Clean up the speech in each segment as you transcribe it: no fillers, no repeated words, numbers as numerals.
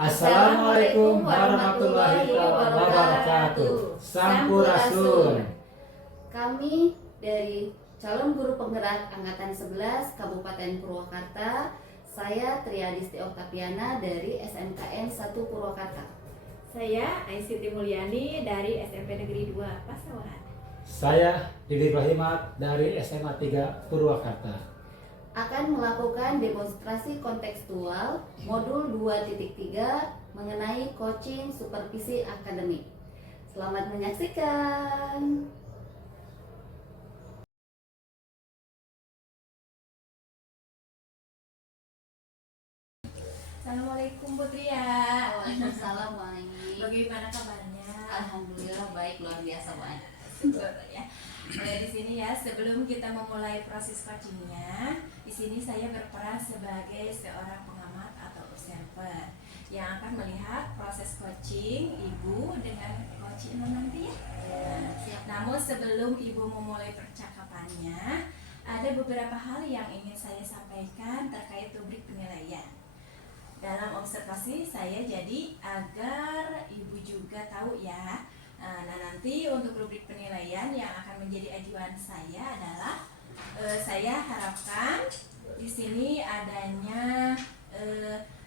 Assalamualaikum warahmatullahi wabarakatuh. Sampurasun. Kami dari calon guru penggerak angkatan 11 Kabupaten Purwakarta. Saya Triadisti Oktaviana dari SMKN 1 Purwakarta. Saya Aisyiti Mulyani dari SMP Negeri 2 Pasawahan. Saya Didi Ibrahimat dari SMA 3 Purwakarta. Akan melakukan demonstrasi kontekstual modul 2.3 mengenai coaching supervisi akademik. Selamat menyaksikan. Assalamualaikum Putria. Waalaikumsalam, Wani. Bagaimana kabarnya? Alhamdulillah baik, luar biasa, Wani. Syukur ya. Di sini ya, sebelum kita memulai proses coachingnya, di sini saya berperan sebagai seorang pengamat atau observer yang akan melihat proses coaching ibu dengan coach nanti ya. Namun sebelum ibu memulai percakapannya, ada beberapa hal yang ingin saya sampaikan terkait rubrik penilaian. Dalam observasi saya jadi agar ibu juga tahu ya. Nah, nanti untuk rubrik penilaian yang akan menjadi ajuan saya adalah saya harapkan di sini adanya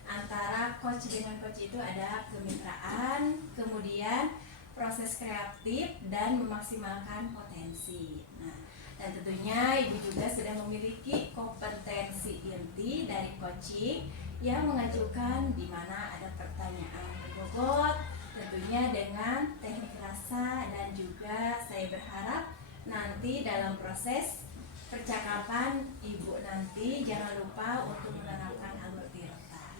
antara coach dengan coach itu ada kemitraan, kemudian proses kreatif dan memaksimalkan potensi. Nah, dan tentunya ibu juga sudah memiliki kompetensi inti dari coaching yang mengajukan di mana ada pertanyaan berbobot, tentunya dengan teknik rasa, dan juga saya berharap nanti dalam proses percakapan ibu nanti jangan lupa untuk menerapkan alur tirta,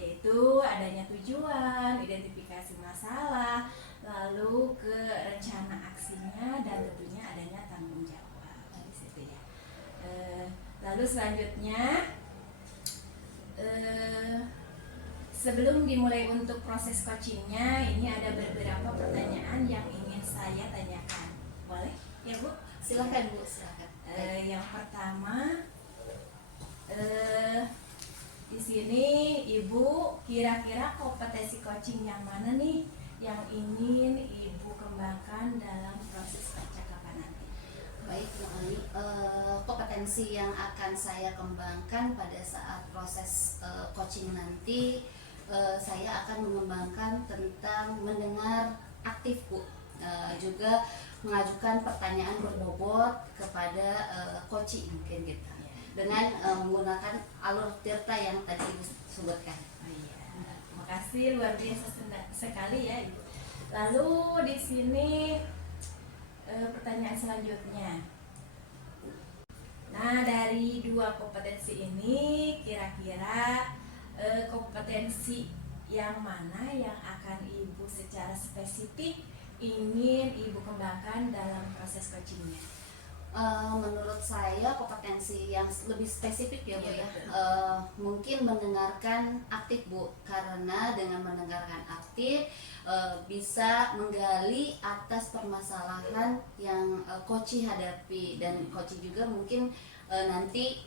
yaitu adanya tujuan, identifikasi masalah, lalu ke rencana aksinya, dan tentunya adanya tanggung jawab di situ ya. Lalu selanjutnya sebelum dimulai untuk proses coachingnya, ini ada beberapa pertanyaan yang ingin saya tanyakan. Boleh ya Bu? Silakan Bu, silakan. Yang pertama, di sini Ibu kira-kira kompetensi coaching yang mana nih yang ingin Ibu kembangkan dalam proses percakapan nanti? Baik, Bu Ali, kompetensi yang akan saya kembangkan pada saat proses coaching nanti, saya akan mengembangkan tentang mendengar aktif, Bu. Juga mengajukan pertanyaan berbobot kepada coaching mungkin gitu, dengan menggunakan alur tirta yang tadi Ibu sebutkan. Terima kasih, luar biasa sekali ya Ibu. Lalu di sini pertanyaan selanjutnya. Nah, dari dua kompetensi ini kira-kira kompetensi yang mana yang akan Ibu secara spesifik ingin Ibu kembangkan dalam proses coachingnya? Menurut saya kompetensi yang lebih spesifik ya Bu ya, mungkin mendengarkan aktif Bu, karena dengan mendengarkan aktif bisa menggali atas permasalahan yang coach hadapi, dan coach juga mungkin nanti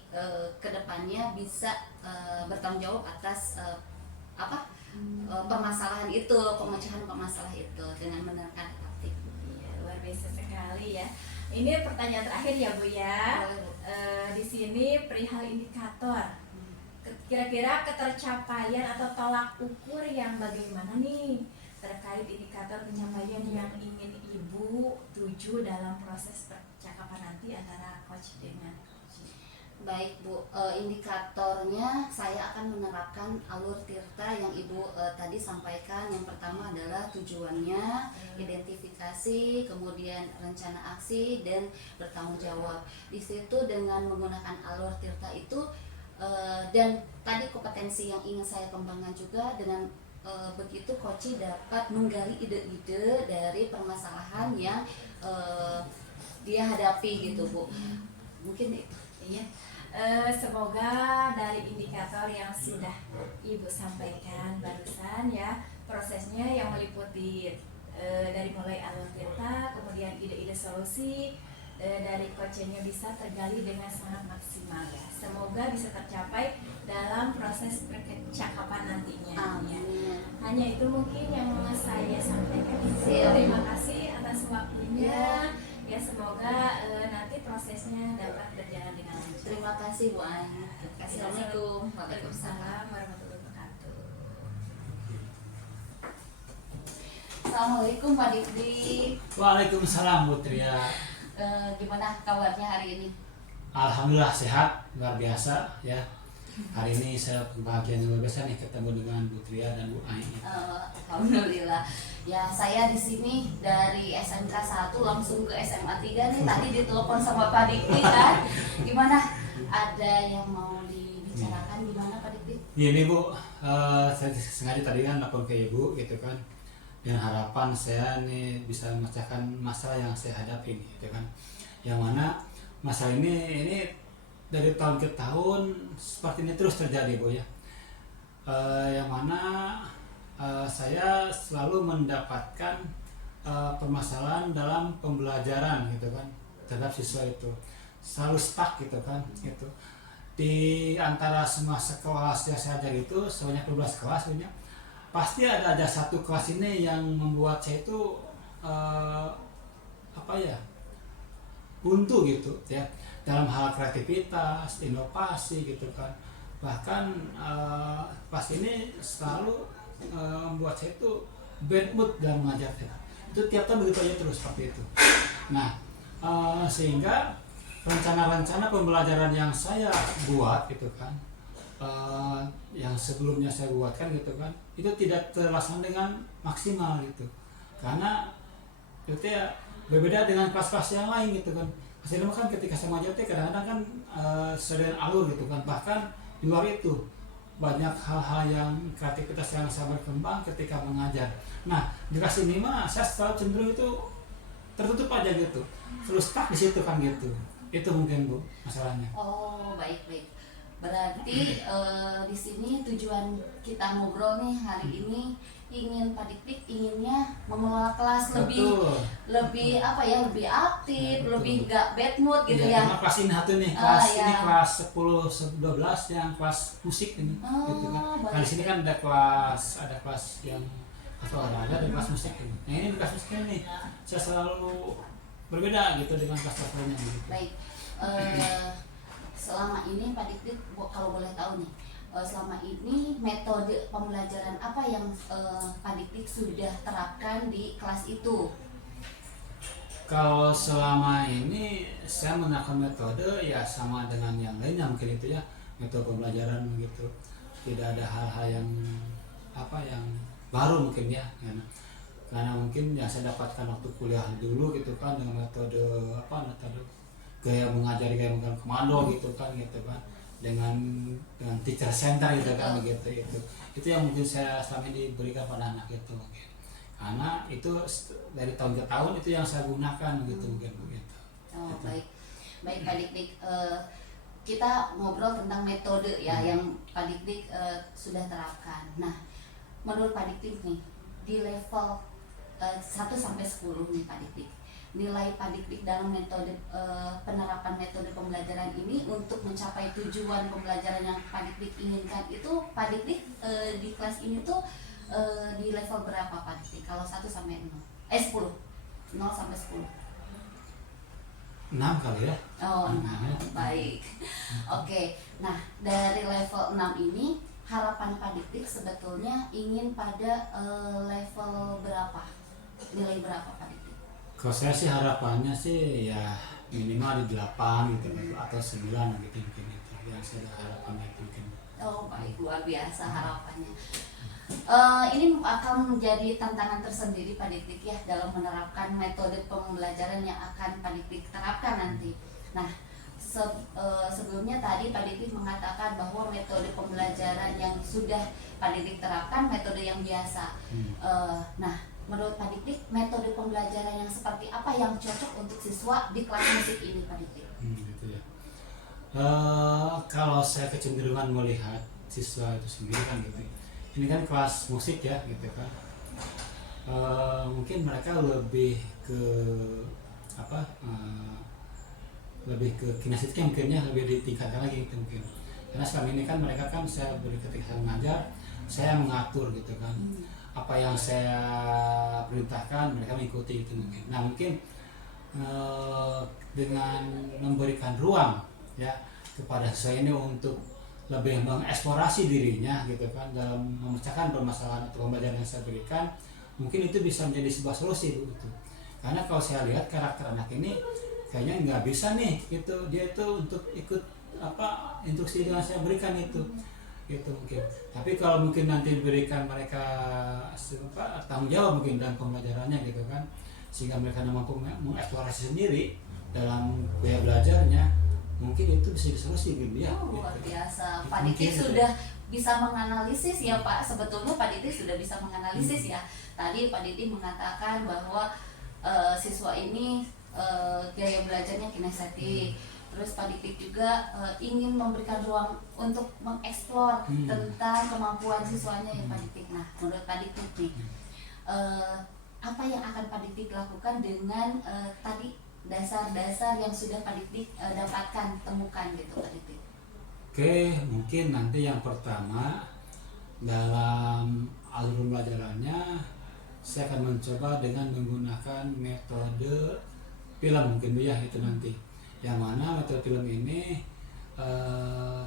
kedepannya bisa bertanggung jawab atas permasalahan itu, pemecahan permasalahan itu dengan mendengarkan aktif. Iya, luar biasa sekali ya. Ini pertanyaan terakhir ya Bu ya. Di sini perihal indikator. Kira-kira ketercapaian atau tolak ukur yang bagaimana nih terkait indikator pencapaian yang ingin Ibu tuju dalam proses percakapan nanti antara coach dengan coach? Baik Bu, indikatornya saya akan menerapkan alur tirta yang Ibu tadi sampaikan. Yang pertama adalah tujuannya, identifikasi, kemudian rencana aksi, dan bertanggung jawab. Di situ dengan menggunakan alur tirta itu, dan tadi kompetensi yang ingin saya kembangkan juga, dengan begitu coach dapat menggali ide-ide dari permasalahan yang dia hadapi gitu Bu. Mungkin itu. Iya. Semoga dari indikator yang sudah Ibu sampaikan barusan ya, prosesnya yang meliputi dari mulai alur tirta, kemudian ide-ide solusi, dari coachingnya bisa tergali dengan sangat maksimal ya. Semoga bisa tercapai dalam proses percakapan nantinya. Ya. Amin. Hanya itu mungkin yang saya sampaikan. Siap. Terima kasih atas waktunya. Ya semoga nanti prosesnya dapat berjalan dengan lancar. Terima kasih Bu Ain. Assalamualaikum. Waalaikumsalam warahmatullahi wabarakatuh. Assalamualaikum Pak Dik. Waalaikumsalam Bu Tria. Gimana kabarnya hari ini? Alhamdulillah sehat, luar biasa ya. Hari ini saya bahagia luar biasa nih ketemu dengan Bu Tria dan Bu Ain. Alhamdulillah. Ya saya di sini dari SMK 1 langsung ke SMA 3 nih. Tadi ditelepon sama Pak Dik kan. Gimana? Ada yang mau dibicarakan gimana Pak Dik? Ini Bu, saya sengaja tadi kan lapor ke Ibu gitu kan. Dan harapan saya nih bisa memecahkan masalah yang saya hadapi gitu kan. Yang mana masalah ini dari tahun ke tahun seperti ini terus terjadi Bu ya. Yang mana saya selalu mendapatkan permasalahan dalam pembelajaran gitu kan terhadap siswa itu, selalu stuck gitu kan gitu. Di antara semua kelas yang saya ajar itu sebanyak 12 kelas punya, pasti ada satu kelas ini yang membuat saya itu buntu gitu ya dalam hal kreativitas, inovasi gitu kan. Bahkan kelas ini selalu membuat saya itu bad mood dalam mengajar itu tiap tahun begitu aja terus seperti itu. Nah sehingga rencana-rencana pembelajaran yang saya buat gitu kan, yang sebelumnya saya buatkan gitu kan, itu tidak terlaksana dengan maksimal gitu, karena itu ya berbeda dengan kelas-kelas yang lain gitu kan. Hasilnya kan ketika saya mengajar kadang-kadang kan sesuai alur gitu kan, bahkan di luar itu banyak hal-hal yang kreativitas yang saya berkembang ketika mengajar. Nah di kelas ini mah saya selalu cenderung itu tertutup aja gitu, terus stuck di situ kan gitu. Itu mungkin Bu masalahnya. Oh baik. Berarti di sini tujuan kita ngobrol nih hari ini ingin Pak Dik inginnya mengelola kelas lebih aktif, Ya, lebih nggak bad mood gitu ya. Karena kelas ini satu nih, kelas Ya. ini kelas 10 12 yang kelas musik ini gitu kan. Nah di sini kan ada kelas yang atau ada kelas musik ini. Nah ini kelas musik ini saya selalu berbeda gitu dengan kelas lainnya gitu. Baik. Selama ini Pak Dik kalau boleh tahu nih, selama ini metode pembelajaran apa yang Pak Dik sudah terapkan di kelas itu? Kalau selama ini saya menerapkan metode ya sama dengan yang lainnya mungkin itu ya, metode pembelajaran gitu. Tidak ada hal-hal yang baru mungkin ya, karena mungkin yang saya dapatkan waktu kuliah dulu gitu kan dengan metode gaya mengajar komando gitu kan dengan teacher center gitu kan begitu. Itu yang mungkin saya selama ini diberikan pada anak itu mungkin. Karena itu dari tahun ke tahun itu yang saya gunakan gitu mungkin begitu. Oh baik Pak Dik, kita ngobrol tentang metode ya yang Pak Dik sudah terapkan. Nah menurut Pak Dik nih di level 1 sampai 10 nih Pak Dik, nilai Pak Dik dalam metode penerapan metode pembelajaran ini untuk mencapai tujuan pembelajaran yang Pak Dik inginkan itu Pak Dik di kelas ini tuh di level berapa Pak Dik? Kalau 1 sampai 10. 0 sampai 10. 6 kali ya. Oh, 6. Baik. Oke. Nah, dari level 6 ini harapan Pak Dik sebetulnya ingin pada level berapa? Nilai berapa Pak Dik? Kalau saya sih harapannya sih ya minimal di 8 gitu atau 9 gitu mungkin itu yang saya harapannya mungkin. Oh baik, luar biasa harapannya. Ini akan menjadi tantangan tersendiri Pak Dik ya dalam menerapkan metode pembelajaran yang akan Pak Dik terapkan nanti. Nah sebelumnya tadi Pak Dik mengatakan bahwa metode pembelajaran yang sudah Pak Dik terapkan metode yang biasa. Nah menurut Pak Dik metode pembelajaran yang seperti apa yang cocok untuk siswa di kelas musik ini Pak Dik? Gitu ya. Kalau saya kecenderungan melihat siswa itu sendiri kan gitu. Ini kan kelas musik ya gitu kan. Mungkin mereka lebih ke lebih ke kinestetiknya mungkinnya lebih ditingkatkan lagi gitu mungkin. Karena selama ini kan mereka kan saya beri ketika saya mengajar, saya mengatur gitu kan. Apa yang saya perintahkan mereka mengikuti gitu mungkin. Nah mungkin dengan memberikan ruang ya kepada siswa ini untuk lebih mengeksplorasi dirinya gitu kan dalam memecahkan permasalahan atau pembelajaran yang saya berikan, mungkin itu bisa menjadi sebuah solusi Bu, gitu. Karena kalau saya lihat karakter anak ini kayaknya nggak bisa nih gitu dia itu untuk ikut apa instruksi yang saya berikan itu gitu mungkin. Tapi kalau mungkin nanti diberikan mereka tanggung jawab mungkin dalam pembelajarannya gitu kan, sehingga mereka mampu mengeksplorasi sendiri dalam gaya belajarnya, mungkin itu bisa disolusi gitu ya. Luar Gitu. biasa. Gitu Pak mungkin Diki gitu. sudah bisa menganalisis ya Pak. Sebetulnya Pak Diki sudah bisa menganalisis ya. Tadi Pak Diki mengatakan bahwa siswa ini gaya belajarnya kinestetik. Terus Pak Diki juga ingin memberikan ruang untuk mengeksplor tentang kemampuan siswanya ya Pak Diki. Nah, menurut Pak Diki nih, apa yang akan Pak Diki lakukan dengan tadi dasar-dasar yang sudah Pak Diki dapatkan, temukan gitu Pak Diki? Oke, mungkin nanti yang pertama dalam alur pembelajarannya saya akan mencoba dengan menggunakan metode film mungkin Bu ya itu nanti. Yang mana metode film ini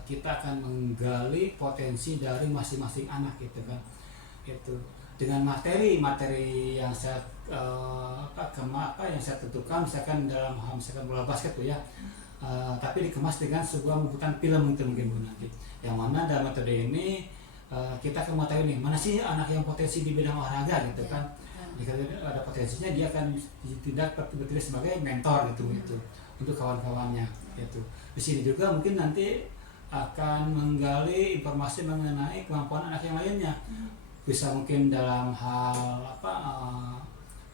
kita akan menggali potensi dari masing-masing anak gitu kan. Itu dengan materi yang saya yang saya tentukan misalkan dalam misalkan bola basket tuh ya, tapi dikemas dengan sebuah pembuatan film itu mungkin Bu nanti. Yang mana dalam metode ini kita akan mengetahui nih mana sih anak yang potensi di bidang olahraga gitu kan. Jika ada potensinya dia akan ditindak betul-betul sebagai mentor gitu untuk kawan-kawannya gitu. Di sini juga mungkin nanti akan menggali informasi mengenai kemampuan anak yang lainnya. Bisa mungkin dalam hal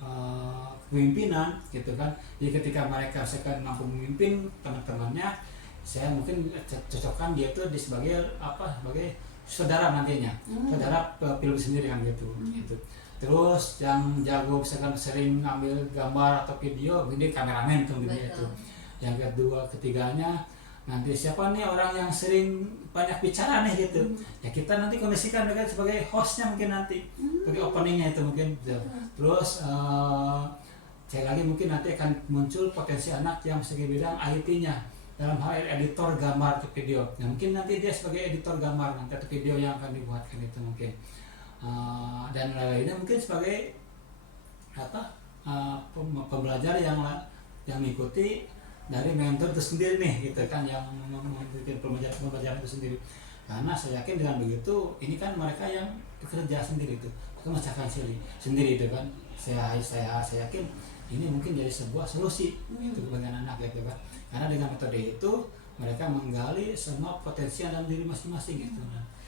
kepemimpinan gitu kan. Jadi ketika mereka misalkan mampu memimpin teman-temannya, saya mungkin cocokkan dia tuh sebagai sebagai saudara nantinya, saudara film sendiri kan gitu. Terus yang jago misalkan sering ngambil gambar atau video, ini kameramen tuh gitu. Yang ketiganya nanti siapa nih orang yang sering banyak bicara nih gitu, ya kita nanti kondisikan mereka sebagai hostnya mungkin nanti sebagai openingnya itu mungkin gitu. Terus saya lagi mungkin nanti akan muncul potensi anak yang sebagai bidang IT-nya dalam hal editor gambar atau video. Nah, mungkin nanti dia sebagai editor gambar nanti atau video yang akan dibuatkan itu mungkin. Dan lainnya mungkin sebagai pembelajar yang mengikuti dari mentor itu sendiri nih gitu kan, yang membuat pembelajaran itu sendiri. Karena saya yakin dengan begitu ini kan mereka yang bekerja sendiri itu memecahkan sendiri itu kan. Saya yakin ini mungkin jadi sebuah solusi itu bagi anak gitu kan. Karena dengan metode itu mereka menggali semua potensi dalam diri masing-masing gitu.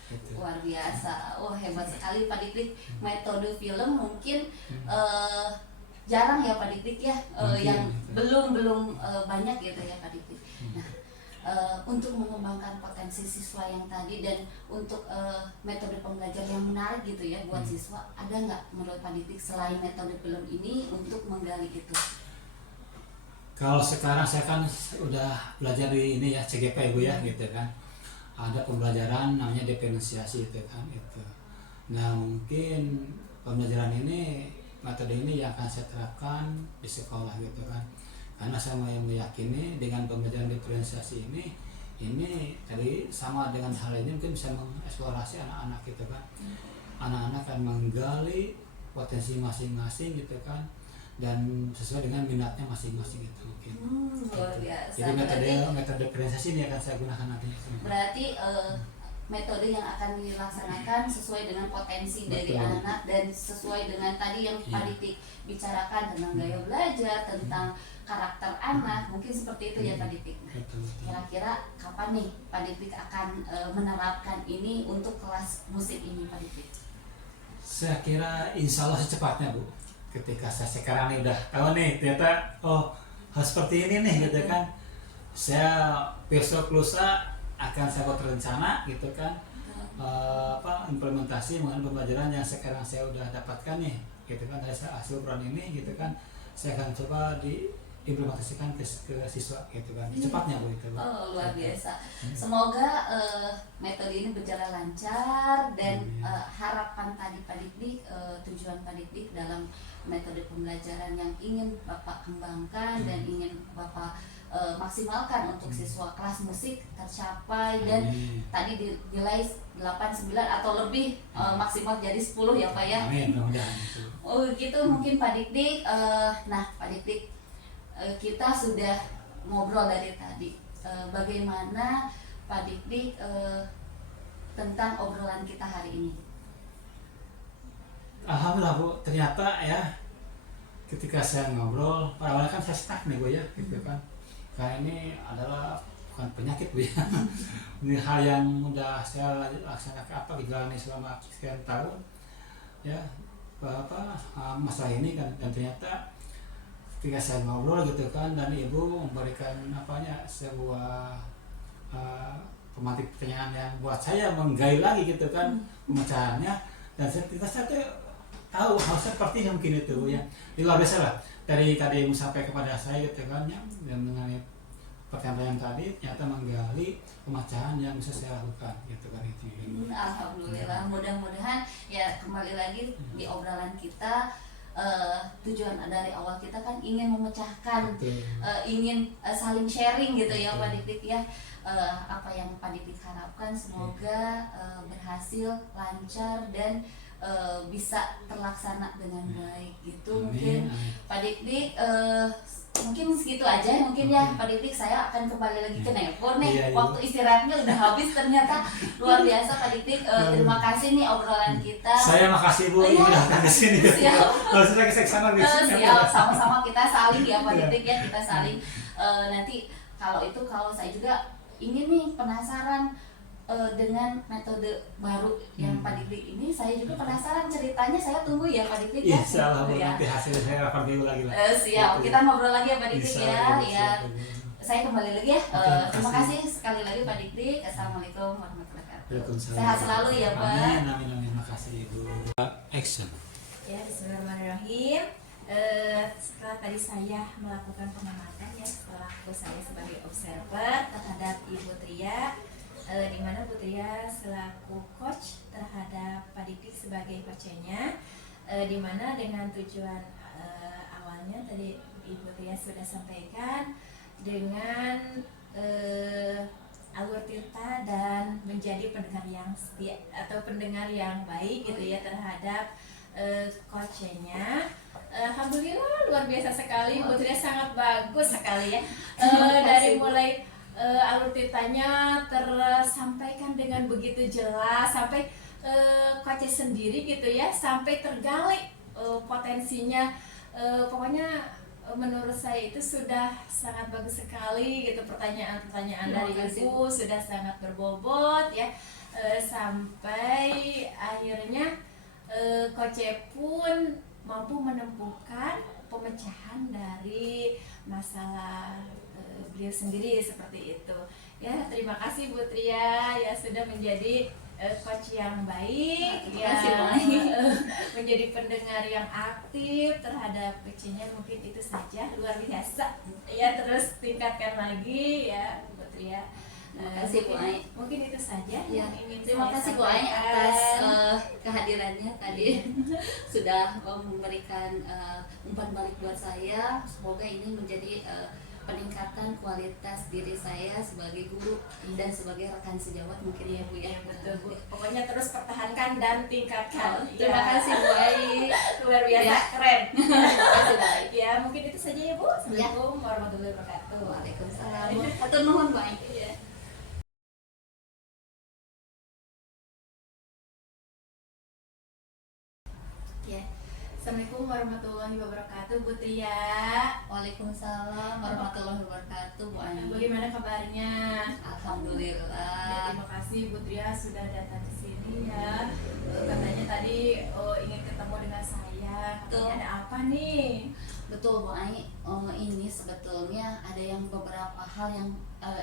Gitu. Luar biasa, hebat sekali Pak Dikdik. Metode film mungkin jarang ya Pak Dikdik ya, yang belum banyak gitu ya Pak Dikdik. Nah, untuk mengembangkan potensi siswa yang tadi dan untuk metode pembelajaran yang menarik gitu ya buat siswa, ada nggak menurut Pak Dikdik selain metode film ini untuk menggali itu? Kalau sekarang saya kan udah belajar di ini ya CGP Bu ya gitu kan. Ada pembelajaran namanya diferensiasi itu kan itu. Nah mungkin pembelajaran ini, metode ini yang akan saya terapkan di sekolah gitu kan. Karena saya meyakini dengan pembelajaran diferensiasi ini tadi sama dengan hal ini mungkin bisa mengeksplorasi anak-anak gitu kan. Anak-anak akan menggali potensi masing-masing gitu kan, dan sesuai dengan minatnya masing-masing itu mungkin. Luar biasa. Jadi metode diferensiasi ini akan saya gunakan nanti. Berarti metode yang akan dilaksanakan sesuai dengan potensi dari anak dan sesuai dengan tadi yang Pak Dikdik bicarakan tentang gaya belajar, tentang karakter anak, mungkin seperti itu ya Pak Dikdik. Nah, kira-kira kapan nih Pak Dikdik akan menerapkan ini untuk kelas musik ini Pak Dikdik? Saya kira insya Allah secepatnya Bu. Ketika saya sekarang nih udah tahu nih ternyata hal seperti ini nih gitu kan, saya besok lusa akan saya buat rencana gitu kan, implementasi mengenai pembelajaran yang sekarang saya udah dapatkan nih gitu kan dari hasil program ini gitu kan. Saya akan coba implementasikan ke siswa gitu kan cepatnya Bu itu Bu. Oh, luar biasa. Semoga metode ini berjalan lancar dan harapan tadi Pak Dikdik, tujuan Pak Dikdik dalam metode pembelajaran yang ingin Bapak kembangkan dan ingin Bapak maksimalkan untuk siswa kelas musik tercapai dan tadi nilai 8, 9 atau lebih maksimal jadi 10 ya Pak ya. Amin, mudah-mudahan itu. Oh gitu mungkin Pak Dikdik. Nah Pak Dikdik, kita sudah ngobrol dari tadi. Bagaimana Pak Dikdik tentang obrolan kita hari ini? Alhamdulillah Bu, ternyata ya ketika saya ngobrol, awalnya kan saya stuck nih Bu ya, gitu kan. Karena ini adalah bukan penyakit Bu ya. Ini hal yang udah saya laksanakan dijalani selama sekian tahun ya, masalah ini kan, dan ternyata ketika saya ngobrol gitu kan dan Ibu memberikan sebuah pemantik pertanyaan yang buat saya menggali lagi gitu kan pemecahannya, dan saya tuh tahu hal seperti yang mungkin itu ya luar biasa lah dari tadi Ibu sampai kepada saya gitu kan ya, dan mengenai pertanyaan tadi ternyata menggali pemecahan yang bisa saya lakukan gitu kan itu. Alhamdulillah, mudah-mudahan ya kembali lagi di obrolan kita. Tujuan dari awal kita kan ingin memecahkan, ingin saling sharing gitu ya Pak Dikdik ya. Apa yang Pak Dikdik harapkan semoga berhasil, lancar dan bisa terlaksana dengan baik gitu. Mungkin Pak Dikdik mungkin segitu aja mungkin ya Pak Dikdik. Saya akan kembali lagi ke Nepor nih. Waktu istirahatnya udah habis ternyata. Luar biasa Pak Dikdik. Terima kasih nih obrolan kita. Saya makasih Bu, Iya. udah datang ke sini. Siap. Harus lagi saya kesana Siap, sama-sama kita saling ya Pak Dikdik ya, kita saling. Nanti kalau saya juga ingin nih penasaran dengan metode baru yang Pak Dikdik ini, saya juga penasaran ceritanya, saya tunggu ya Pak Dikdik ya. Insya Allah Ya. nanti hasilnya saya akan review lagi lah. Siap, kita ngobrol lagi ya Pak Dikdik ya. Ya, Siap. saya kembali lagi ya. Oke, Terima kasih sekali lagi Pak Dikdik. Assalamualaikum warahmatullahi wabarakatuh. Waalaikumsalam. Sehat selalu ya Pak. Amin, amin, amin. Makasih Ibu. Action. Ya, bismillahirrahmanirrahim. Setelah tadi saya melakukan pengamatan ya, selaku saya sebagai observer terhadap Ibu Tria, di mana Bu Tria selaku coach terhadap Pak Dikdik sebagai coachnya, di mana dengan tujuan awalnya tadi Ibu Tria sudah sampaikan dengan alur tirta dan menjadi pendengar yang setia atau pendengar yang baik gitu ya terhadap coachnya. Alhamdulillah luar biasa sekali, Bu Tria sangat bagus sekali ya. Dari mulai alur tirtanya tersampaikan dengan begitu jelas sampai coach sendiri gitu ya, sampai tergali potensinya. Pokoknya menurut saya itu sudah sangat bagus sekali gitu, pertanyaan-pertanyaan dari Ibu sudah sangat berbobot ya, sampai akhirnya coach pun mampu menemukan pemecahan dari masalah beliau sendiri seperti itu ya. Terima kasih Bu Tria ya sudah menjadi coach yang baik ya, menjadi pendengar yang aktif terhadap coachnya. Mungkin itu saja, luar biasa ya, terus tingkatkan lagi ya Bu Tria. Terima kasih Bu Ai. Mungkin itu saja Ya, yang ingin terima saya kasih Bu Ai sampaikan. atas kehadirannya tadi. Sudah memberikan umpan balik buat saya. Semoga ini menjadi peningkatan kualitas diri saya sebagai guru dan sebagai rekan sejawat mungkin ya Bu ya. Betul Bu. Pokoknya terus pertahankan dan tingkatkan. Terima kasih Bu Ai. Luar biasa Ya. keren. Terima kasih Bu Ai. Ya mungkin itu saja ya Bu. Assalamualaikum warahmatullahi wabarakatuh. Waalaikumsalam. Hatur nuhun Bu Ai. Iya. Ya. Assalamualaikum warahmatullahi wabarakatuh Bu Tria. Waalaikumsalam warahmatullahi wabarakatuh Bu Ai. Bagaimana kabarnya? Alhamdulillah. Terima kasih Bu Tria sudah datang ke sini ya. Katanya tadi ingin ketemu dengan saya. Katanya ada apa nih? Betul Bu Ai, ini sebetulnya ada yang beberapa hal yang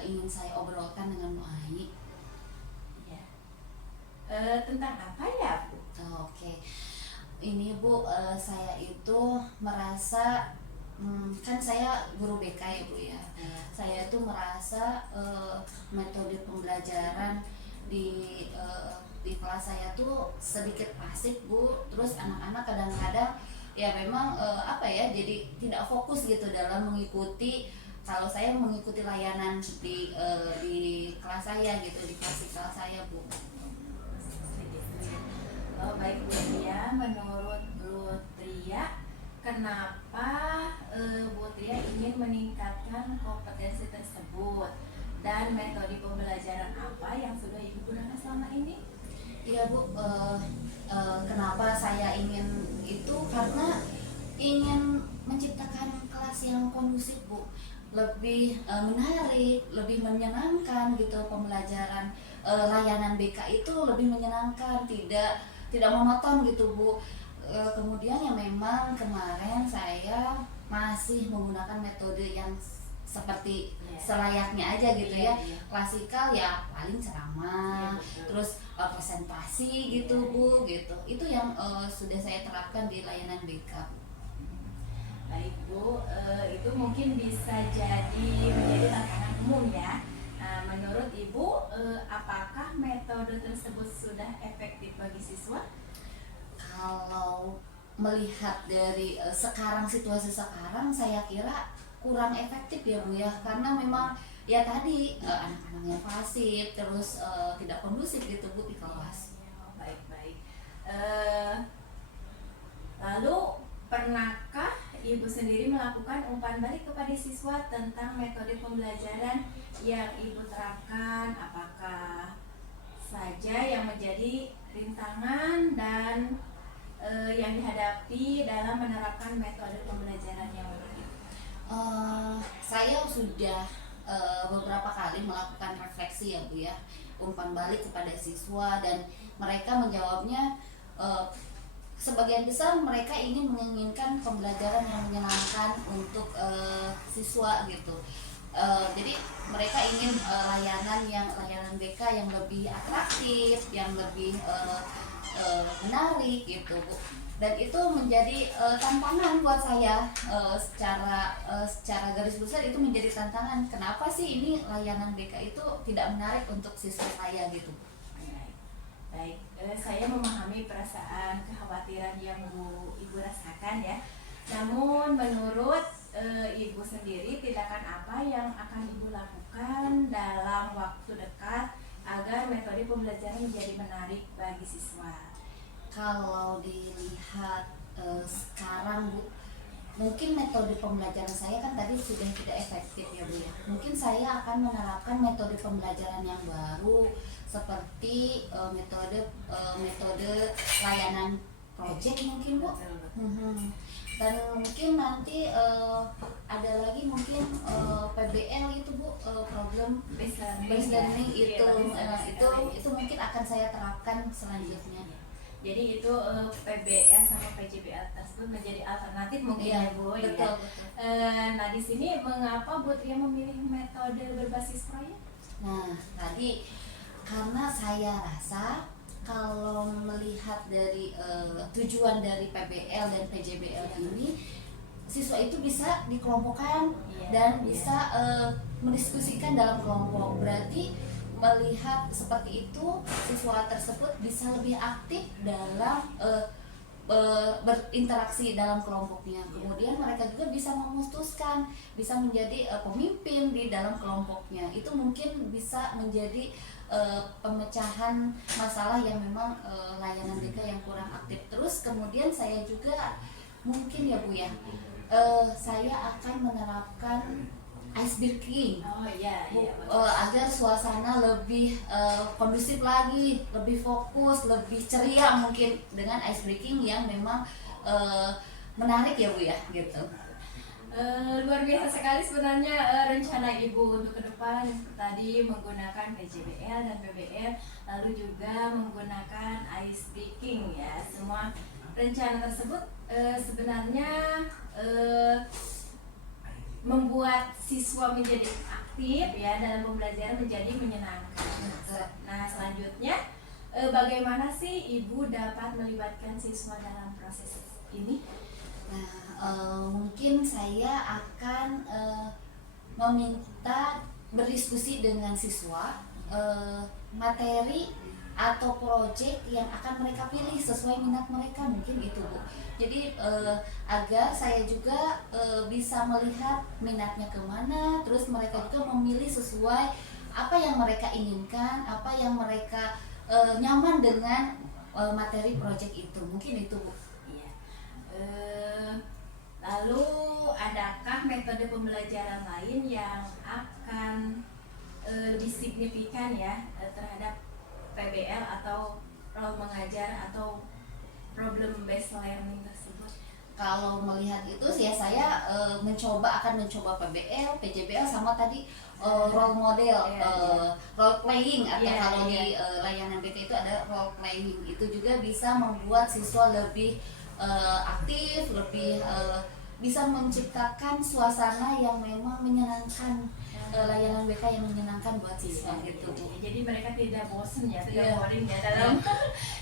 ingin saya obrolkan dengan Bu Ai. Ya. Tentang apa ya Bu? Oke, ini Bu, saya itu merasa Kan saya guru BK ya Bu ya. Saya tuh merasa metode pembelajaran di di kelas saya tuh sedikit pasif Bu. Terus anak-anak kadang-kadang ya memang apa ya, jadi tidak fokus gitu dalam mengikuti. Kalau saya mengikuti layanan di kelas saya gitu, di kelas saya Bu. Oh, baik Bu Tria, menurut Bu Tria, kenapa Bu Tria ingin meningkatkan kompetensi tersebut dan metode pembelajaran apa yang sudah Ibu gunakan selama ini? Iya Bu, kenapa saya ingin itu karena ingin menciptakan kelas yang kondusif Bu, lebih menarik, lebih menyenangkan gitu pembelajaran. Layanan BK itu lebih menyenangkan, tidak monoton gitu Bu. Kemudian yang memang kemarin saya masih menggunakan metode yang seperti selayaknya aja gitu ya, klasikal ya, paling ceramah, terus presentasi gitu Bu, gitu. Itu yang sudah saya terapkan di layanan BK. Baik Bu, itu mungkin bisa jadi menjadi tantangan umum ya. Nah, menurut Ibu, apakah metode tersebut sudah efektif bagi siswa? Kalau melihat dari sekarang, situasi sekarang, saya kira kurang efektif ya Bu ya, karena memang ya tadi anak-anaknya pasif, terus tidak kondusif gitu Bu di kelas. Baik-baik. Lalu pernahkah Ibu sendiri melakukan umpan balik kepada siswa tentang metode pembelajaran yang Ibu terapkan? Apakah saja yang menjadi rintangan dan yang dihadapi dalam menerapkan metode pembelajaran yang baru? Saya sudah beberapa kali melakukan refleksi ya Bu ya, umpan balik kepada siswa, dan mereka menjawabnya sebagian besar mereka menginginkan pembelajaran yang menyenangkan untuk siswa gitu. Jadi mereka ingin layanan BK yang lebih atraktif, yang lebih menarik gitu Bu. Dan itu menjadi tantangan buat saya, secara garis besar itu menjadi tantangan. Kenapa sih ini layanan BK itu tidak menarik untuk siswa saya gitu? Baik, saya memahami perasaan kekhawatiran yang Ibu rasakan ya. Namun menurut Ibu sendiri, tindakan apa yang akan Ibu lakukan dalam waktu dekat agar metode pembelajaran menjadi menarik bagi siswa? Kalau dilihat sekarang Bu, mungkin metode pembelajaran saya kan tadi sudah tidak efektif ya Bu ya. Mungkin saya akan menerapkan metode pembelajaran yang baru, seperti metode layanan project mungkin Bu. Dan mungkin nanti ada lagi mungkin PBL itu Bu, problem based learning itu mungkin akan saya terapkan selanjutnya. Jadi itu PBL sama PJBL tersebut menjadi alternatif mungkin ya Bu. Betul. Nah di sini mengapa Bu Tria memilih metode berbasis proyek? Nah tadi karena saya rasa kalau melihat dari tujuan dari PBL dan PJBL ini, siswa itu bisa dikelompokkan dan bisa mendiskusikan dalam kelompok. Berarti melihat seperti itu, siswa tersebut bisa lebih aktif dalam berinteraksi dalam kelompoknya. Kemudian mereka juga bisa memutuskan, bisa menjadi pemimpin di dalam kelompoknya. Itu mungkin bisa menjadi pemecahan masalah yang memang layanan BK yang kurang aktif. Terus kemudian saya juga mungkin ya Bu ya, saya akan menerapkan ice breaking. Agar suasana lebih kondusif lagi, lebih fokus, lebih ceria mungkin dengan ice breaking yang memang menarik ya Bu ya gitu. Luar biasa sekali sebenarnya rencana Ibu untuk ke depan, tadi menggunakan PJBL dan PBL, lalu juga menggunakan ice breaking ya. Semua rencana tersebut sebenarnya membuat siswa menjadi aktif ya dalam pembelajaran, menjadi menyenangkan. Nah selanjutnya bagaimana sih Ibu dapat melibatkan siswa dalam proses ini? Nah, mungkin saya akan meminta berdiskusi dengan siswa materi atau proyek yang akan mereka pilih sesuai minat mereka, mungkin itu Bu. Jadi agar saya juga bisa melihat minatnya kemana, terus mereka juga memilih sesuai apa yang mereka inginkan, apa yang mereka nyaman dengan materi proyek itu, mungkin itu Bu. Iya. Lalu adakah metode pembelajaran lain yang akan lebih signifikan ya terhadap PBL atau role mengajar atau problem based learning tersebut? Kalau melihat itu ya saya akan mencoba PBL, PJBL sama tadi role model, role playing atau kalau di layanan BK itu ada role playing, itu juga bisa membuat siswa lebih aktif, lebih bisa menciptakan suasana yang memang menyenangkan, layanan BK yang menyenangkan buat siswa gitu Bu. Jadi mereka tidak bosan ya, tidak Iya. boring ya dalam.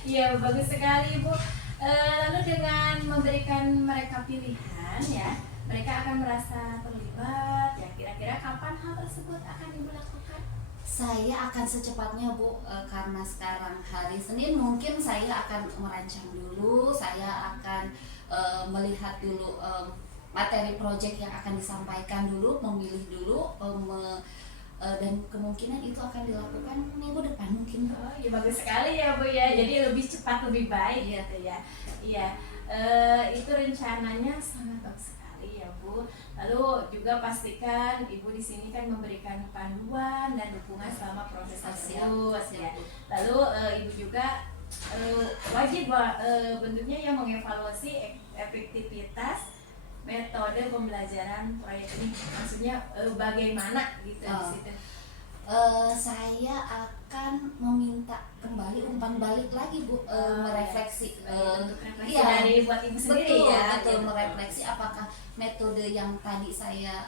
Iya, bagus sekali Bu. Lalu dengan memberikan mereka pilihan ya, mereka akan merasa terlibat ya. Kira-kira kapan hal tersebut akan Ibu lakukan? Saya akan secepatnya Bu, karena sekarang hari Senin, mungkin saya akan merancang dulu, saya akan melihat dulu materi proyek yang akan disampaikan dulu, memilih dulu, dan kemungkinan itu akan dilakukan minggu depan mungkin. Oh, ya bagus sekali ya Bu ya. Jadi lebih cepat lebih baik gitu ya. Iya. Itu rencananya sangat bagus sekali ya Bu. Lalu juga pastikan Ibu di sini kan memberikan panduan dan dukungan selama proses tersebut ya. Lalu Ibu juga wajib bentuknya yang mengevaluasi efektivitas metode pembelajaran proyek ini, maksudnya bagaimana gitu di situ. Saya akan meminta kembali umpan balik lagi Bu, merefleksi, Untuk refleksi iya, dari buat Ibu sendiri betul, ya. betul, Gitu. merefleksi apakah metode yang tadi saya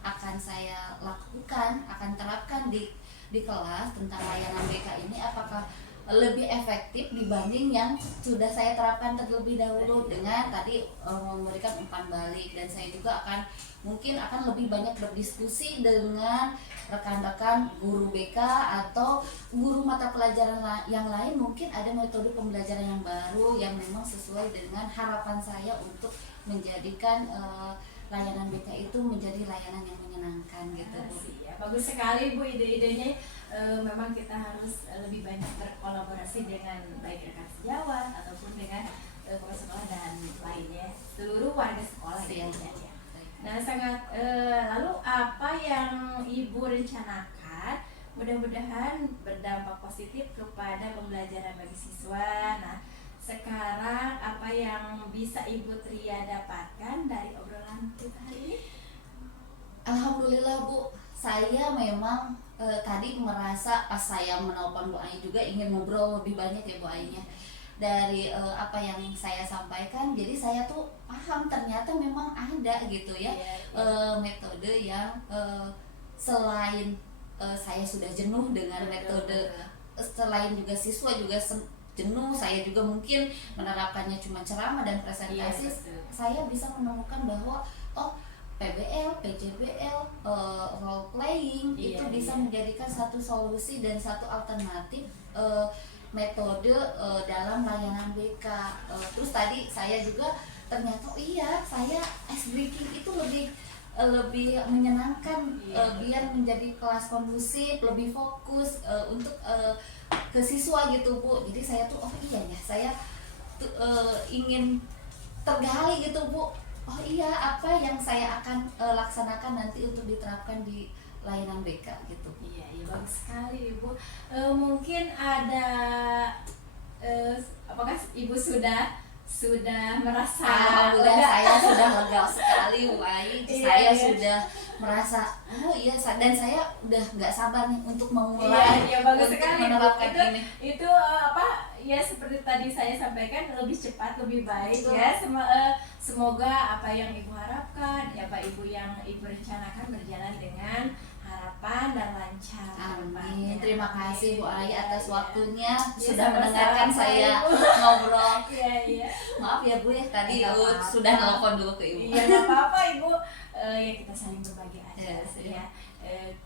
akan saya lakukan, akan terapkan di kelas tentang layanan BK ini, apakah lebih efektif dibanding yang sudah saya terapkan terlebih dahulu dengan tadi memberikan umpan balik. Dan saya juga mungkin akan lebih banyak berdiskusi dengan rekan-rekan guru BK atau guru mata pelajaran yang lain, mungkin ada metode pembelajaran yang baru yang memang sesuai dengan harapan saya untuk menjadikan layanan BK itu menjadi layanan yang menyenangkan gitu Bu. Ya, bagus sekali Bu ide-idenya. Memang kita harus lebih banyak berkolaborasi dengan baik rekan sejawat ataupun dengan kepala sekolah dan lainnya, seluruh warga sekolah ya. Nah, sangat lalu apa yang Ibu rencanakan mudah-mudahan berdampak positif kepada pembelajaran bagi siswa. Nah, sekarang apa yang bisa Ibu Tria dapatkan dari obrolan kita hari ini? Alhamdulillah Bu, saya memang tadi merasa pas saya menelpon Bu Ai juga ingin ngobrol lebih banyak ya Bu Ai-nya. Dari apa yang saya sampaikan, jadi saya tuh paham ternyata memang ada gitu ya, metode yang selain saya sudah jenuh dengan metode, selain juga siswa juga jenuh, saya juga mungkin menerapkannya cuma ceramah dan presentasi. Saya bisa menemukan bahwa PBL, PJBL, role playing itu bisa menjadikan satu solusi dan satu alternatif metode dalam layanan BK. Terus tadi saya juga ternyata saya ice breaking itu lebih menyenangkan, biar menjadi kelas kondusif, lebih fokus untuk ke siswa gitu Bu. Jadi saya tuh saya ingin tergali gitu Bu. Apa yang saya akan laksanakan nanti untuk diterapkan di layanan BK gitu. Iya, bagus sekali Ibu. Mungkin ada apakah Ibu sudah merasa Alhamdulillah lega? saya sudah lega sekali Bu Ai. Saya sudah merasa dan saya udah nggak sabar nih untuk memulai bagus untuk sekali menerapkan ini. Itu ya seperti tadi saya sampaikan, lebih cepat lebih baik. Betul. Ya. Semoga apa yang Ibu harapkan, apa yang Ibu rencanakan berjalan dengan harapan dan lancar. Amin. Terima Terima kasih Bu Ai atas waktunya Ya, sudah sama-sama, mendengarkan saya Ibu. ngobrol. Iya. Maaf ya Bu ya tadi Nggak apa-apa. sudah nelfon dulu ke Ibu. Iya, nggak apa-apa Ibu. Ya kita saling berbagi aja Yes, ya.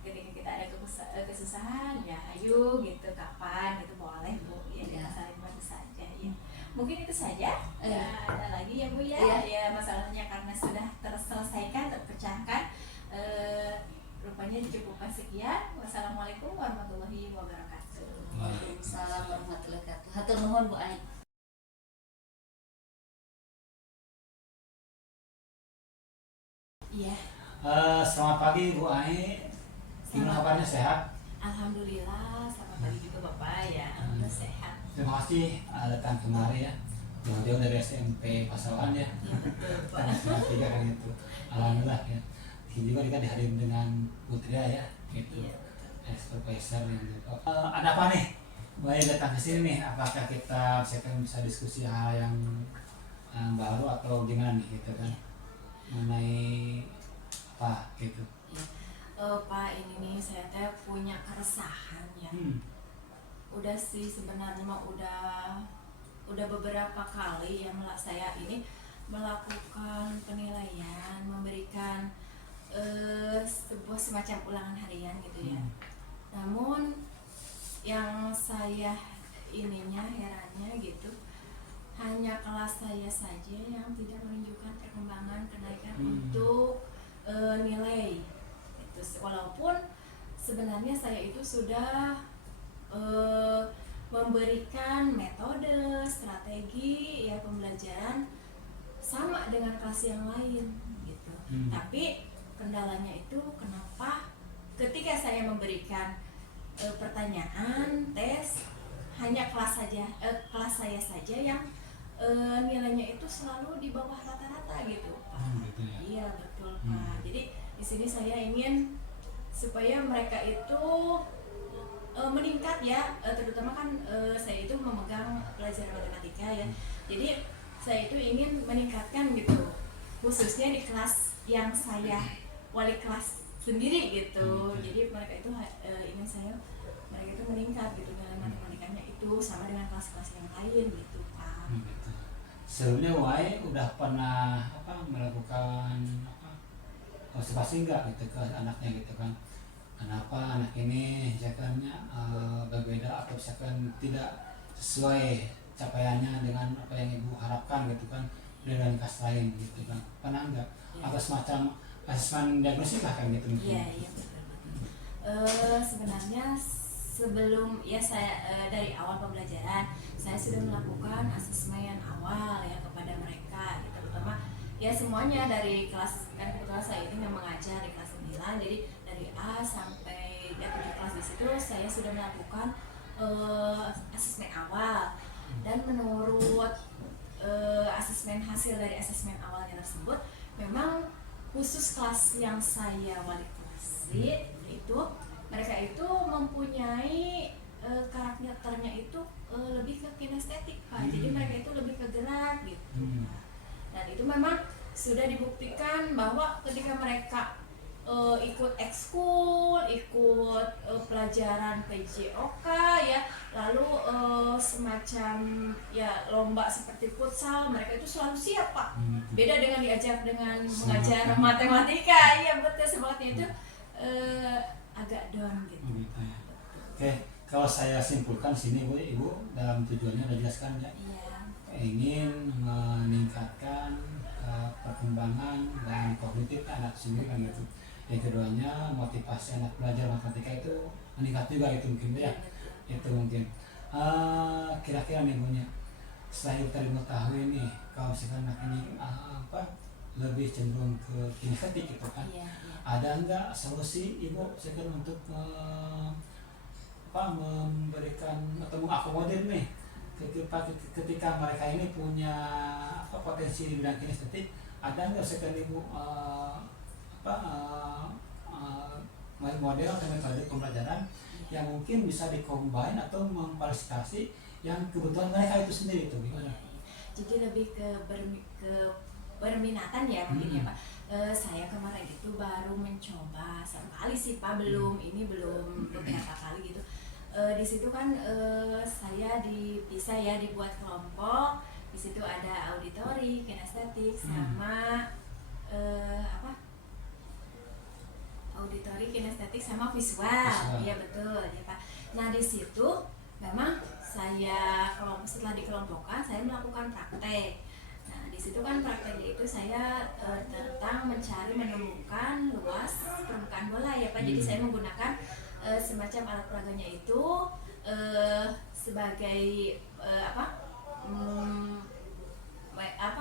Ketika kita ada kesusahan ya ayo gitu, kapan gitu boleh Bu ya, kita Iya. saling bantu saja ya. Mungkin itu saja. Ya, ada lagi ya Bu ya. Iya. Ya masalahnya karena sudah terselesaikan, terpecahkan. Rupanya dicukupkan sekian. Wassalamualaikum warahmatullahi wabarakatuh. Waalaikumsalam warahmatullahi wabarakatuh. Hatur nuhun Bu Ai. Iya. Selamat pagi Bu Ai. Gimana kabarnya, sehat? Alhamdulillah, selamat pagi juga Bapak ya. Alhamdulillah sehat. Terima kasih datang kemari ya. Jauh-jauh dari SMP Pasawan ya. Iya betul Pak. Tanggal 3 kan itu. Alhamdulillah ya. Di sini juga kita dihadirin dengan Putria ya. Gitu. Iya. Supervisor yang gitu. Ada apa nih? Mulai datang ke sini nih. Apakah kita bisa diskusi hal yang baru atau gimana nih gitu kan? Mengenai apa gitu. Pak, ini nih saya teh punya keresahan ya. Udah sih sebenarnya mah udah beberapa kali yang saya ini melakukan penilaian, memberikan sebuah semacam ulangan harian gitu ya. Namun yang saya ininya herannya gitu, hanya kelas saya saja yang tidak menunjukkan perkembangan kenaikan untuk nilai. Itu walaupun sebenarnya saya itu sudah memberikan metode, strategi ya pembelajaran sama dengan kelas yang lain gitu. Tapi kendalanya itu kenapa ketika saya memberikan pertanyaan, tes, hanya kelas saya saja yang nilainya itu selalu di bawah rata-rata gitu Pak. Gitu ya. Iya betul Pak. Jadi di sini saya ingin supaya mereka itu meningkat ya, terutama kan saya itu memegang pelajaran matematika ya. Jadi saya itu ingin meningkatkan gitu, khususnya di kelas yang saya wali kelas sendiri gitu. Jadi mereka itu ingin mereka itu meningkat gitu nilai matematikanya itu sama dengan kelas-kelas yang lain gitu Pak. Gitu. Sebelumnya Wai udah pernah melakukan observasi enggak gitu ke anaknya gitu kan? Kenapa anak ini misalkannya berbeda atau misalkan tidak sesuai capaiannya dengan apa yang ibu harapkan gitu kan dengan kelas lain gitu kan? Pernah enggak? Atau semacam asesmen diagnosis lah kayak gitu mungkin? Iya betul. Sebenarnya sebelum ya saya dari awal pembelajaran saya sudah melakukan asesmen awal ya kepada mereka gitu, terutama ya semuanya dari kelas, kan kebetulan saya ini yang mengajar di kelas 9, jadi dari A sampai ya 7 kelas di situ saya sudah melakukan asesmen awal, dan menurut asesmen hasil dari asesmen awalnya tersebut memang khusus kelas yang saya wali kelas itu mereka itu mempunyai karakternya itu lebih ke kinestetik Pak. Jadi mereka itu lebih ke gerak gitu. Dan itu memang sudah dibuktikan bahwa ketika mereka ikut ekskul, ikut pelajaran PJOK ya, lalu semacam ya lomba seperti futsal, mereka itu selalu siap Pak. Beda dengan diajar dengan mengajar matematika, ya betul, semangatnya itu agak down gitu. Gitu ya. Oke, kalau saya simpulkan sini ibu dalam tujuannya udah jelaskan ya. Iya. Ingin meningkatkan perkembangan dan kognitif anak sendiri kan gitu. Yang keduanya motivasi anak belajar matematika itu meningkat juga itu mungkin ya. Itu mungkin. Kira-kira nih punya setelah ibu tadi mengetahui nih kalau misalkan anak ini lebih cenderung ke kinestetik gitu kan. Iya. Ada enggak solusi ibu misalkan untuk memberikan atau mengakomodir nih ketika mereka ini punya potensi di bidang kinestetik, ada nggak sekali ibu model atau metode pembelajaran yang mungkin bisa dikombin atau memfasilitasi yang kebutuhan mereka itu sendiri itu gimana? Jadi lebih ke berminatan ya mungkin ya Pak. Saya kemarin itu baru mencoba sekali sih Pak, belum beberapa kali gitu di situ kan saya dipisah ya, dibuat kelompok. Di situ ada auditori, kinestetik, sama apa? Auditori, kinestetik, sama visual. Iya betul ya Pak. Nah di situ memang saya setelah dikelompokkan saya melakukan praktek. Nah di situ kan prakteknya itu saya tentang menemukan luas permukaan bola ya Pak. Jadi saya menggunakan semacam alat peraganya itu sebagai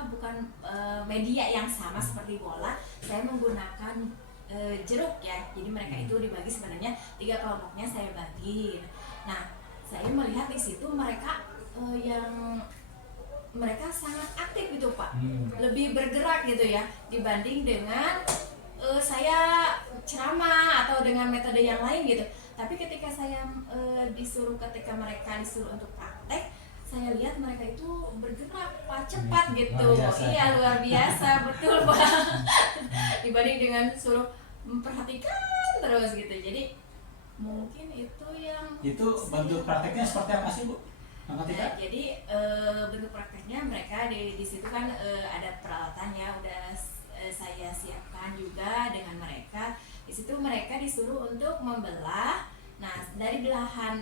bukan media yang sama seperti bola. Saya menggunakan jeruk ya. Jadi mereka itu dibagi sebenarnya 3 kelompoknya saya bagi. Nah, saya melihat di situ mereka mereka sangat aktif gitu Pak. Lebih bergerak gitu ya dibanding dengan saya ceramah atau dengan metode yang lain gitu. Tapi ketika saya ketika mereka disuruh untuk praktek, saya lihat mereka itu bergerak Pak, cepat gitu. Iya luar biasa betul Pak. Dibanding dengan suruh memperhatikan terus gitu. Jadi mungkin itu bentuk prakteknya seperti apa sih Bu? Jadi bentuk prakteknya mereka di situ kan ada peralatan ya, udah saya siapkan juga dengan mereka. Di situ mereka disuruh untuk membelah. Nah dari belahan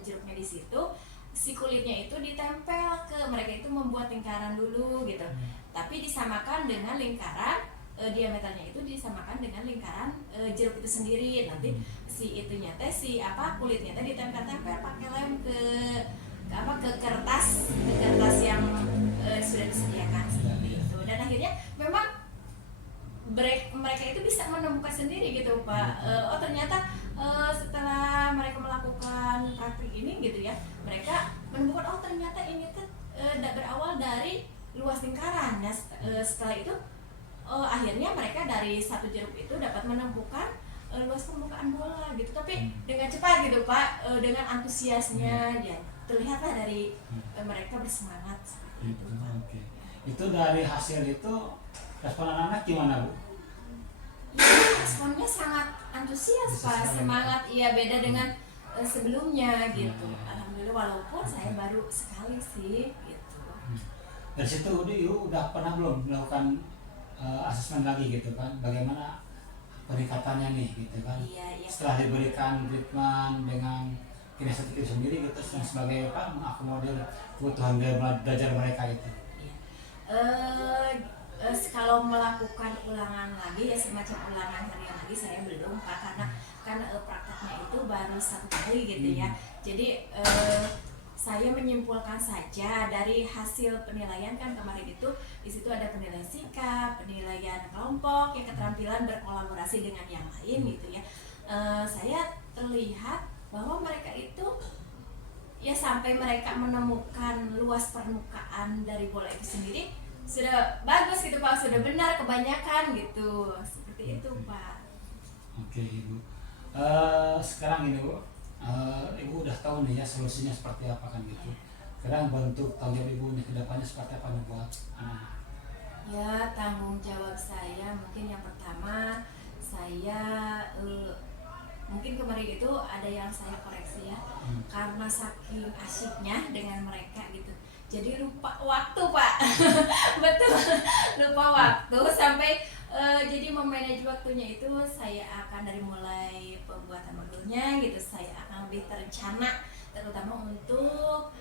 jeruknya di situ, si kulitnya itu ditempel ke mereka, itu membuat lingkaran dulu gitu. Tapi disamakan dengan lingkaran diameternya itu disamakan dengan lingkaran jeruk itu sendiri. Nanti kulitnya teh ditempel-tempel pakai lem ke kertas yang sudah disediakan seperti itu. Dan akhirnya memang mereka itu bisa menemukan sendiri gitu Pak. Ternyata setelah mereka melakukan praktik ini gitu ya, mereka menemukan ternyata ini tuh berawal dari luas lingkaran. Nah setelah itu akhirnya mereka dari satu jeruk itu dapat menemukan luas permukaan bola gitu, tapi dengan cepat gitu Pak, dengan antusiasnya ya terlihatlah dari mereka bersemangat seperti itu Pak. Okay. Itu dari hasil itu respon anak-anak gimana Bu? Ya, responnya sangat antusias Pak, semangat. Iya beda dengan sebelumnya gitu. Alhamdulillah walaupun saya baru sekali sih gitu. Dari situ udah pernah belum melakukan asesmen lagi gitu kan, bagaimana peningkatannya nih gitu kan? Iya. Setelah diberikan treatment dengan kinestetik itu sendiri gitu, sebagai mengakomodir kebutuhan belajar mereka itu. Kalau melakukan ulangan lagi ya semacam ulangan harian lagi saya belum Pak, karena kan prakteknya itu baru 1 kali gitu ya. Jadi saya menyimpulkan saja dari hasil penilaian kan kemarin itu di situ ada penilaian sikap, penilaian kelompok, ya keterampilan berkolaborasi dengan yang lain gitu ya. Saya terlihat bahwa mereka itu ya sampai mereka menemukan luas permukaan dari bola itu sendiri sudah bagus gitu Pak, sudah benar kebanyakan gitu, seperti itu Pak. Oke Ibu. Sekarang ini Bu, Ibu udah tahu nih ya solusinya seperti apa kan gitu. Sekarang bentuk tanggung jawab Ibu nih kedepannya seperti apa nih buat anak? Ya tanggung jawab saya mungkin yang pertama saya mungkin kemarin itu ada yang saya koreksi ya, karena saking asyiknya dengan mereka gitu. Jadi lupa waktu Pak. Betul, lupa waktu sampai jadi memanage waktunya itu saya akan dari mulai pembuatan modulnya gitu, saya akan lebih terencana terutama untuk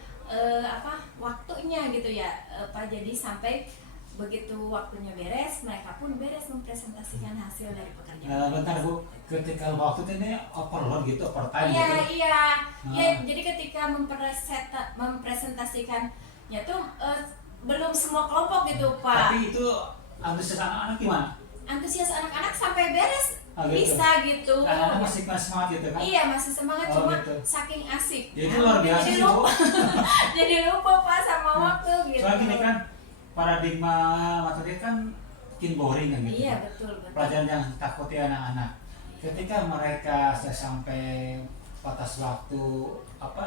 waktunya gitu ya Pak. Jadi sampai begitu waktunya beres, mereka pun beres mempresentasikan hasil dari pekerjaan. Bentar Bu, ketika waktu ini overload gitu, overtime gitu? Iya. Jadi ketika mempresentasikan ya tuh belum semua kelompok gitu Pak. Tapi itu antusias anak-anak gimana? Antusias anak-anak sampai beres gitu. Bisa gitu. Anak-anak masih semangat gitu kan? Iya masih semangat, cuma gitu. saking asik. Ya, itu luar biasa sih Bu. Jadi lupa Pak sama waktu gitu. Soalnya gini kan, paradigma materi kan bikin boring kan gitu. Iya betul. Pelajaran yang ditakuti anak-anak. Ketika mereka sudah sampai batas waktu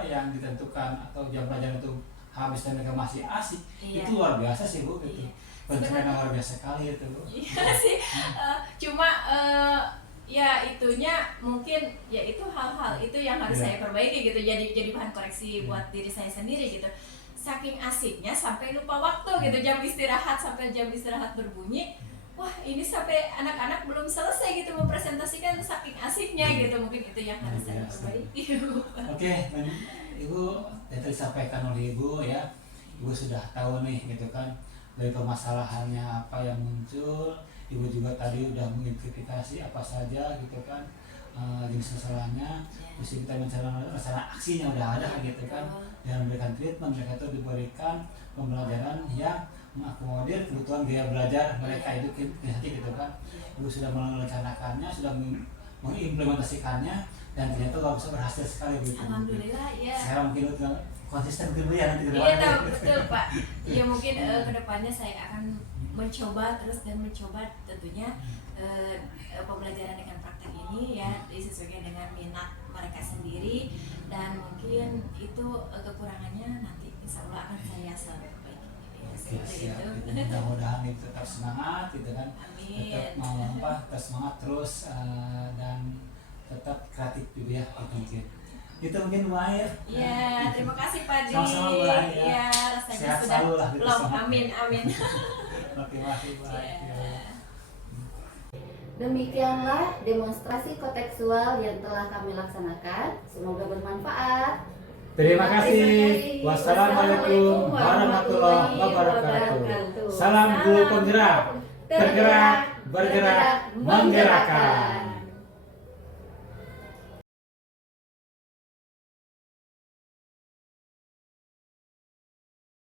yang ditentukan atau jam pelajaran itu habis dan mereka masih asik, itu luar biasa sih Bu gitu. Pencapaian luar biasa sekali itu Bu. Iya sih, cuma ya itunya mungkin ya itu hal-hal itu yang harus Iya. saya perbaiki gitu, jadi bahan koreksi buat diri saya sendiri gitu. Saking asiknya sampai lupa waktu gitu, jam istirahat sampai jam istirahat berbunyi, wah ini sampai anak-anak belum selesai gitu mempresentasikan, saking asiknya gitu. Mungkin itu yang harus saya perbaiki. Oke, dan Ibu yang tadi disampaikan oleh Ibu ya, Ibu sudah tahu nih gitu kan dari permasalahannya apa yang muncul. Ibu juga tadi udah mengidentifikasi apa saja gitu kan jenis kesalahannya, terus kita mencari rencana aksinya udah ada gitu kan, dan memberikan treatment. Mereka itu diberikan pembelajaran yang mengakomodir kebutuhan gaya belajar mereka itu gitu kan. Ibu sudah merencanakannya, sudah mengimplementasikannya, dan ternyata bisa berhasil sekali gitu. Alhamdulillah ya. Sekarang mungkin udah konsisten gitu ya nanti ke Iya depannya. betul Pak. Ya mungkin kedepannya saya akan mencoba terus dan mencoba tentunya pembelajaran dengan praktek ini ya disesuaikan dengan minat mereka sendiri, dan mungkin itu kekurangannya nanti insya Allah akan saya perbaiki. Oke, siap. Mudah-mudahan itu tetap semangat gitu kan. Amin. Tetap semangat terus dan tetap kreatif juga ya gitu mungkin. Itu mungkin Bu Air. Iya, terima kasih Pak Di. Sama-sama, Bu Air, ya. Iya, rasanya Sehat sudah selalu lah gitu, belum. semangat. Amin, amin. Oke, makasih Bu Air. Iya. Demikianlah demonstrasi kontekstual yang telah kami laksanakan. Semoga bermanfaat. Terima kasih. Wassalamualaikum warahmatullahi wabarakatuh. Salam guru penggerak, tergerak, bergerak, menggerakkan.